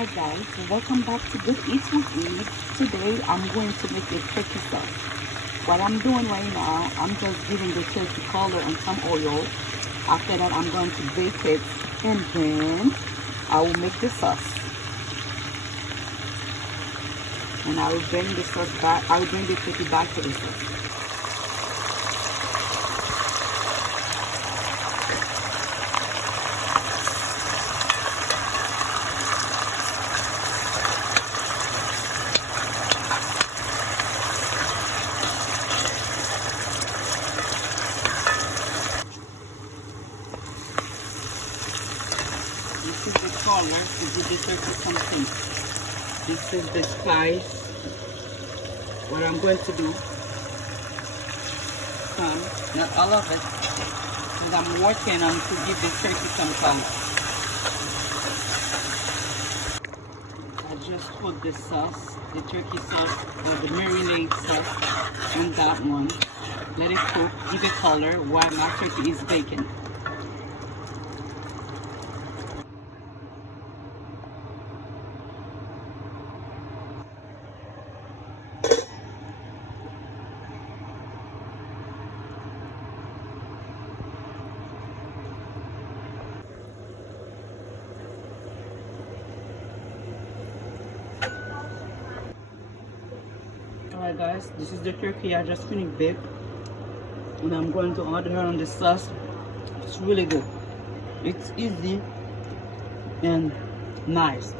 Hi guys, welcome back to Good Eats with Eve. Today I'm going to make a turkey sauce. What I'm doing right now, I'm just giving the turkey color and some oil. After that I'm going to bake it and then I will make the sauce. And I will bring the sauce back, I will bring the turkey back to the sauce. This is the color to give the turkey something. This is the spice. What I'm going to do, some, not all of it, and I'm working on to give the turkey some color. I just put the sauce, the turkey sauce or the marinade sauce in that one. Let it cook, give it color while my turkey is baking. Alright guys, this is the turkey I just finished bake. And I'm going to add her on the sauce. It's really good. It's easy and nice.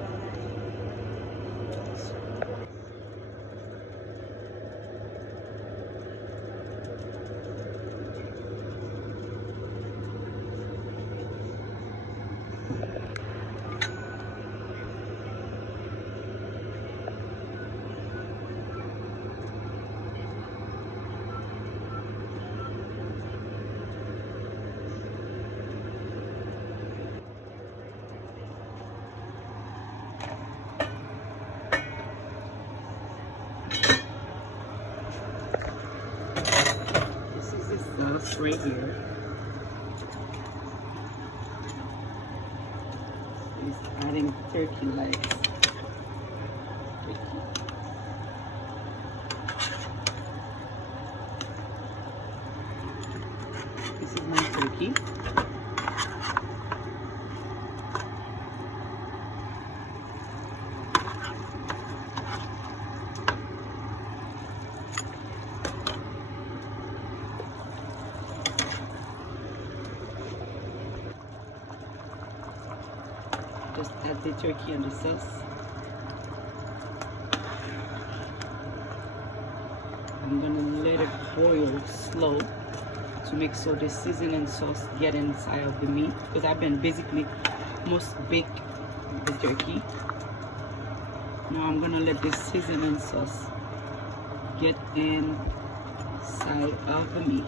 Sauce right here. He's adding turkey legs. This is my turkey. Just add the turkey and the sauce. I'm gonna let it boil slow to make so the seasoning sauce get inside of the meat, because I've been basically most bake the turkey. Now I'm gonna let the seasoning sauce get inside of the meat.